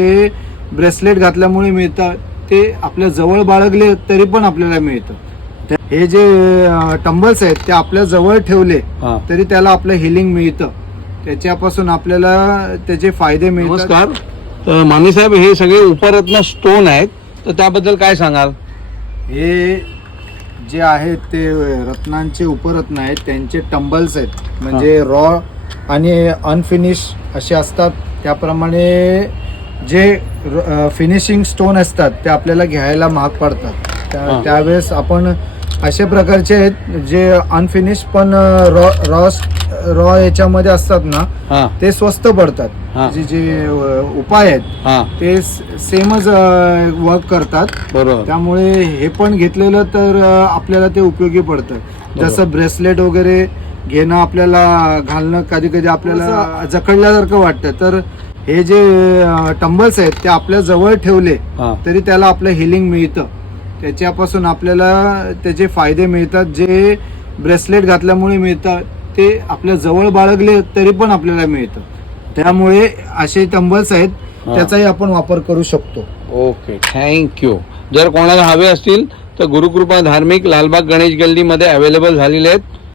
ते ब्रेसलेट घातल्यामुळे मिळतं. ते आपल्या जवळ बाळगले तरी पण आपल्याला मिळतं. हे जे टंबल्स आहेत ते आपल्या जवळ ठेवले. तरी त्याला आपलं हिलिंग मिळतं. त्याच्यापासून आपल्याला त्याचे फायदे मिळतात. मामी साहेब हे सगळे उपरत्न स्टोन आहेत. तर त्याबद्दल काय सांगाल? हे जे आहेत ते रत्नांचे उपरत्न आहेत त्यांचे टंबल्स आहेत. म्हणजे रॉ आणि अनफिनिश असे असतात. त्याप्रमाणे जे फिनिशिंग स्टोन असतात ते आपल्याला घ्यायला महाग पडतात. त्या-. त्यावेळेस आपण अशा प्रकारचे आहेत जे अनफिनिश पण रॉ रॉ रॉ याच्यामध्ये असतात ना हा. ते स्वस्त पडतात. जे जे अ, उपाय आहेत हा. ते सेमच वर्क करतात. बरोबर. त्यामुळे हे पण घेतलेलं तर अ, आपल्याला ते उपयोगी पडतं. जसं ब्रेसलेट वगैरे घेणं आपल्याला घालणं कधी कधी आपल्याला जखडल्यासारखं वाटतं तर हे जे टंबल्स आहेत ते आपल्या जवळ ठेवले हा. तरी त्याला आपलं हिलिंग मिळतं. त्याच्यापासून आपल्याला त्याचे फायदे मिळतात. जे ब्रेसलेट घातल्यामुळे मिळतात ते आपल्या जवळ बाळगले तरी पण आपल्याला मिळतं. त्यामुळे असे टंबल्स आहेत हा. त्याचाही आपण वापर करू शकतो. ओके थँक्यू जर कोणाला हवे असतील तर गुरुकृपा धार्मिक लालबाग गणेश गल्लीमध्ये अवेलेबल झालेले आहेत.